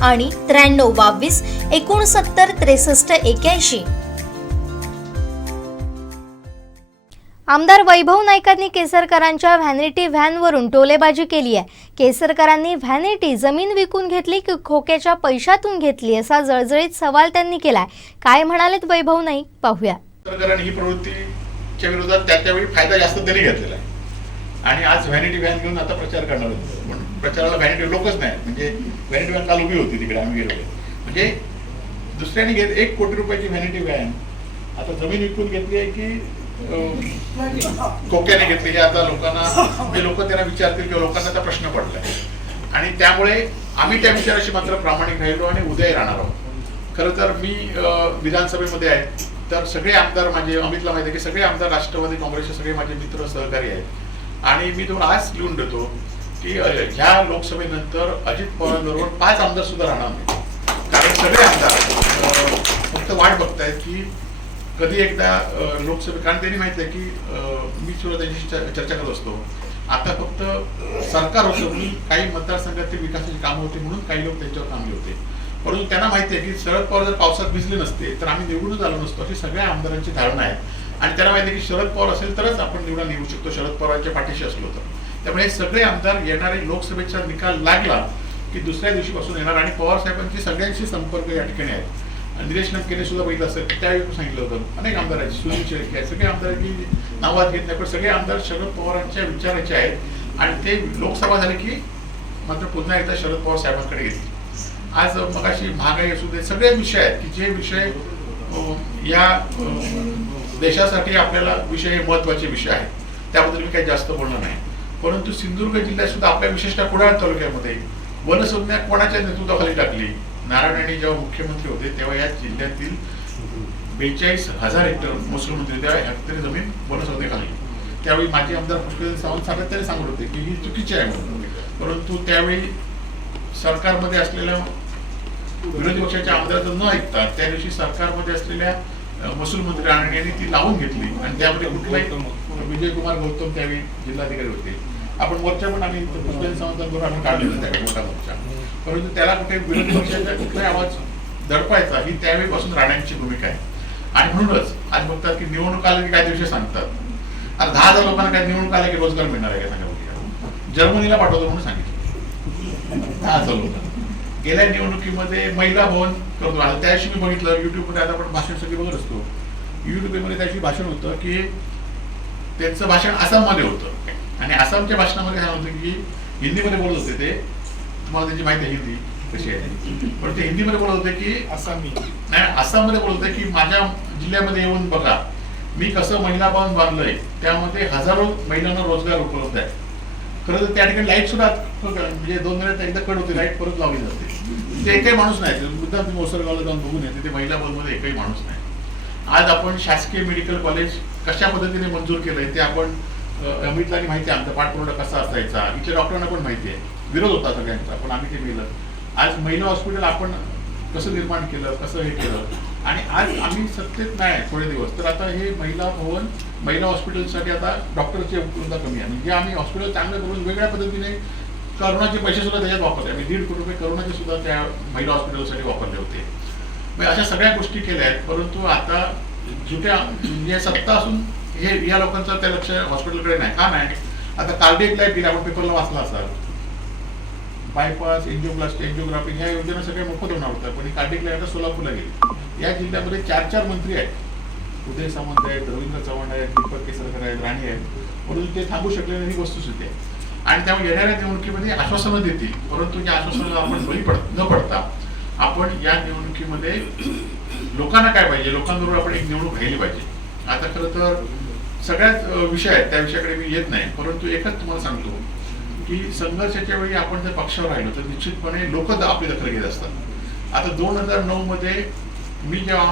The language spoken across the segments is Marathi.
आणि त्र्याण्णव बावीस एकोणसत्तर त्रेसष्ट एक्याऐंशी. आमदार वैभव नाईकांनी केसरकरांच्या व्हॅनिटी व्हॅनवरून टोलेबाजी केली आहे. केसरकरांनी व्हॅनिटी जमीन विकून घेतली की खोक्याच्या पैशातून घेतली असा जळजळीत सवाल त्यांनी केलाय. काय म्हणालेत वैभव नाईक? पाहूया. ही प्रवृत्तीच्या विरोधात त्या त्यावेळी फायदा जास्त त्यांनी घेतलेला आहे. आणि आज व्हॅनिटी व्हॅन घेऊन आता प्रचार करणार होते प्रचाराला व्हॅनिटी लोकच नाही. म्हणजे व्हॅनिटी व्हॅन काल उभी होती तिकडे आम्ही गेलो म्हणजे दुसऱ्याने घेत एक कोटी रुपयाची व्हॅनिटी व्हॅन आता जमीन विकून घेतली आहे की कोक्याने खोक्याने घेतली आता लोकांना म्हणजे लोक त्यांना विचारतील किंवा लोकांना त्या प्रश्न पडलाय आणि त्यामुळे आम्ही त्या विचाराशी मात्र प्रामाणिक राहिलो आणि उदय राहणार आहोत. खरं तर मी विधानसभेमध्ये आहे. तर सगळे आमदार माझे अमितला माहिती आहे की सगळे आमदार राष्ट्रवादी काँग्रेसचे सगळे माझे मित्र सहकारी आहेत. आणि मी तुम्हाला आज लिहून देतो की ह्या लोकसभेनंतर अजित पवारांबरोबर पाच आमदार सुद्धा राहणार नाही कारण सगळे आमदार फक्त वाट बघतायत की कधी एकदा लोकसभे कारण त्यांनी माहिती आहे की मी सुद्धा त्यांच्याशी चर्चा करत असतो. आता फक्त सरकार होतं म्हणून काही मतदारसंघातील विकासाची कामं होती म्हणून काही लोक त्यांच्यावर थांबले होते. परंतु त्यांना माहिती आहे की शरद पवार जर पावसात भिजले नसते तर आम्ही निवडूनच आलो नसतो अशी सगळ्या आमदारांची धारणा आहे. आणि त्यांना माहिती आहे की शरद पवार असेल तरच आपण निवडून येऊ शकतो. शरद पवारांच्या पाठीशी असलो तर. त्यामुळे सगळे आमदार येणारे लोकसभेचा निकाल लागला की दुसऱ्या दिवशीपासून येणार आणि पवार साहेबांचे सगळ्यांशी संपर्क या ठिकाणी आहेत. आणि निलेश लंकेने सुद्धा बघितलं असेल त्यावेळी सांगितलं होतं. अनेक आमदार आहेत सुनील शेळके आहेत. सगळे आमदार की नावात घेत नाही पण सगळे आमदार शरद पवारांच्या विचाराचे आहेत. आणि ते लोकसभा झाली की मात्र पुन्हा एकदा शरद पवार साहेबांकडे येतील. आज मगाशी महागाई असू दे सगळे विषय आहेत की जे विषय या देशासाठी आपल्याला विषय हे महत्त्वाचे विषय आहेत. त्याबद्दल मी काही जास्त बोलणार नाही. परंतु सिंधुदुर्ग जिल्ह्यात सुद्धा आपल्या विशेषतः कुडाळ तालुक्यामध्ये वनसंज्ञा कोणाच्या नेतृत्वाखाली टाकली? नारायण राणे जेव्हा मुख्यमंत्री होते तेव्हा या जिल्ह्यातील बेचाळीस हजार हेक्टर महसूल मंत्री तेव्हा हेक्टर जमीन वनसंज्ञेखाली त्यावेळी माजी आमदार पुष्कळ सावंत सातत्याने सांगत होते की ही चुकीची आहे म्हणून. परंतु त्यावेळी सरकारमध्ये असलेल्या विरोधी पक्षाच्या आमदाराचं न ऐकता त्या दिवशी सरकारमध्ये असलेल्या महसूल मंत्री राणे यांनी ती लावून घेतली. आणि त्यामध्ये कुठलाही विजय कुमार गौतम त्यावेळी जिल्हाधिकारी होते. आपण मोर्चा पण आम्ही पुष्कळ सावंतांबरोबर आम्ही काढलेला त्या मोठा मोर्चा. परंतु त्याला कुठे विरोधी पक्षाचा कुठलाही आवाज दडपायचा ही त्यावेळीपासून राहण्याची भूमिका आहे. आणि म्हणूनच आज बघतात की निवडणूक आल्या की काय दिवशी सांगतात. आता दहा हजार लोकांना काय निवडणूक आले की रोजगार मिळणार आहे का सांगा जर्मनीला पाठवतो म्हणून सांगितलं. दहा हजार लोकांना गेल्या निवडणुकीमध्ये महिला भवन करतो. आता त्याशी मी बघितलं युट्यूबमध्ये आता आपण भाषण सगळी बघत असतो. युट्यूबमध्ये त्याशी भाषण होतं की त्यांचं भाषण आसाममध्ये होतं. आणि आसामच्या भाषणामध्ये काय होतं की हिंदीमध्ये बोलत होते ते. तुम्हाला त्याची माहिती आहे हिंदी कशी आहे पण ते हिंदीमध्ये बोलत होते की आसामी. नाही आसाममध्ये बोलत होते की माझ्या जिल्ह्यामध्ये येऊन बघा. मी कसं महिला भवन बांधलंय त्यामध्ये हजारो महिलांना रोजगार उपलब्ध आहे. खरं तर त्या ठिकाणी लाइट सुद्धा म्हणजे दोन महिन्यात एकदा कट होते लाइट परत लावली जाते. ते एकही माणूस नाही मुद्दा तुम्ही ओसरगावला जाऊन बघून येते ते महिला भवनमध्ये एकही माणूस नाही. आज आपण शासकीय मेडिकल कॉलेज कशा पद्धतीने मंजूर केलंय ते आपण अमितला माहिती आहे आमचा पाठपुरवठा कसा असायचा? इथल्या डॉक्टरांना पण माहिती आहे. विरोध होता सगळ्यांचा पण आम्ही ते मिळलं आज महिला हॉस्पिटल आपण कसं निर्माण केलं कसं हे केलं? आणि आज आम्ही सत्तेत नाही थोडे दिवस. तर आता हे महिला भवन महिला हॉस्पिटलसाठी आता डॉक्टरची उपलब्धता कमी आहे. म्हणजे आम्ही हॉस्पिटल चांगलं करून वेगळ्या पद्धतीने करोनाचे पैसे सुद्धा त्याच्यात वापरले. आम्ही दीड कोटी रुपये करोनाचे सुद्धा त्या महिला हॉस्पिटलसाठी वापरले होते. म्हणजे अशा सगळ्या गोष्टी केल्या आहेत. परंतु आता जुट्या म्हणजे सत्ता असून हे या लोकांचं त्या लक्ष हॉस्पिटलकडे नाही. का नाही? आता कार्डिक लाईफ दिली आपण पेपरला वाचला असाल. बायपास एन्जिओप्लास्टी एन्जिओग्राफी ह्या योजना सगळ्या मोफत होणार होत्या पण कार्डिक लाईफ आता सोलापूरला गेली. या जिल्ह्यामध्ये चार चार मंत्री आहेत. उदय सामंत आहेत रवींद्र चव्हाण आहेत दीपक केसरकर आहेत राणे आहेत. परंतु ते थांबू शकले नाही ही वस्तुस्थिती आहे. आणि त्यामुळे येणाऱ्या निवडणुकीमध्ये आश्वासनं देतील. परंतु या आश्वासनाला आपण बळी पड न पडता आपण या निवडणुकीमध्ये लोकांना काय पाहिजे? लोकांबरोबर आपण एक निवडणूक राहिली पाहिजे. आता खरं तर सगळ्याच विषय आहेत त्या विषयाकडे मी येत नाही. परंतु एकच तुम्हाला सांगतो की संघर्षाच्या वेळी आपण जर पक्षावर राहिलो तर निश्चितपणे लोक आपली दखल घेत असतात. आता दोन हजार नऊ मध्ये मी जेव्हा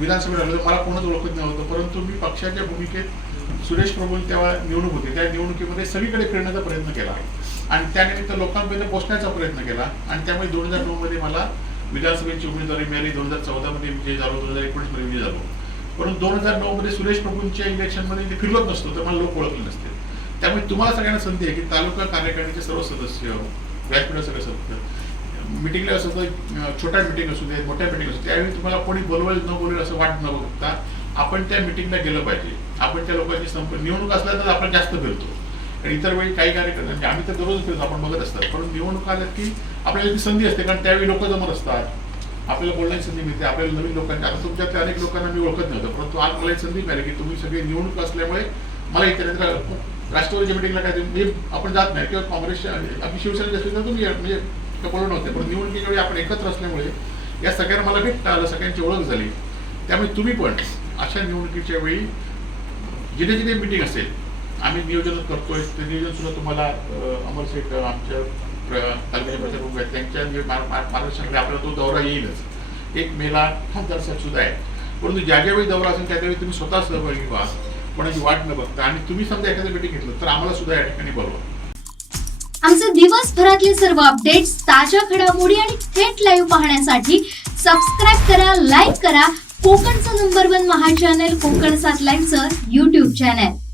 विधानसभेत राहिलो तर मला कोणच ओळखत नव्हतं परंतु मी पक्षाच्या भूमिकेत सुरेश प्रभू तेव्हा निवडणूक होती. त्या निवडणुकीमध्ये सगळीकडे फिरण्याचा प्रयत्न केला. आणि त्यानिमित्त लोकांपर्यंत पोहोचण्याचा प्रयत्न केला. आणि त्यामुळे दोन हजार नऊ मध्ये मला विधानसभेची उमेदवारी मिळाली. दोन हजार चौदामध्ये विजय झालो दोन हजार एकोणीसमध्ये विजय झालो. परंतु दोन हजार नऊ मध्ये सुरेश प्रभूंच्या इलेक्शनमध्ये ते फिरवत नसतो तर मला लोक ओळखले नसते. त्यामुळे तुम्हाला सगळ्यांना संधी आहे की तालुका कार्यकारिणीचे सर्व सदस्य व्यासपीठा सगळे सदस्य मिटिंगला असं छोट्या मिटिंग असू दे मोठ्या मिटिंग असू त्यावेळी तुम्हाला कोणी बोलवेल न बोलवेल असं वाट न बघता आपण त्या मिटिंगला गेलं पाहिजे. आपण त्या लोकांची संपर्क निवडणूक असल्या तर आपण जास्त फिरतो. आणि इतर वेळी काही कार्यक्रम म्हणजे आम्ही तर दररोज फिरतो आपण बघत असतात. परंतु निवडणूक आल्यात की आपल्याला ती संधी असते कारण त्यावेळी लोक जमत असतात. आपल्याला बोलण्याची संधी मिळते. आपल्याला नवीन लोकांची आता तुमच्यातल्या अनेक लोकांना मी ओळखत नव्हतं परंतु आज मला एक संधी मिळाली की तुम्ही सगळे निवडणूक असल्यामुळे मला इतर राष्ट्रवादीच्या मिटिंगला काय म्हणजे आपण जात नाही किंवा काँग्रेसच्या आपली शिवसेना असली तर तुम्ही म्हणजे बोलत नव्हते. पण निवडणुकीच्या वेळी आपण एकत्र असल्यामुळे या सगळ्यांना मला भेटता आलं सगळ्यांची ओळख झाली. त्यामुळे तुम्ही पण अशा निवडणुकीच्या वेळी जिथे जिथे मिटिंग असेल आम्ही नियोजन करतोय. ते नियोजन सुद्धा तुम्हाला अं, अमर आमच्या तालुक्याचे प्रमुख आहेत त्यांच्या जे मार- आपल्याला तो दौरा येईलच. एक मेला खासदार साहेब सुद्धा आहे परंतु ज्या ज्यावेळी दौरा असेल त्यावेळी तुम्ही स्वतः सहभागी व्हा. कोणाची वाट न बघता. आणि तुम्ही समजा एखादं मिटिंग घेतलं तर आम्हाला सुद्धा या ठिकाणी बोलवा. आमचे दिवसभरातले सर्व अपडेट्स ताज्या घडामोडी आणि थेट लाईव्ह पाहण्यासाठी सबस्क्राईब करा लाईक करा. कोकणचं नंबर वन महा चॅनल कोकण सात लाईव्हचं युट्यूब चॅनल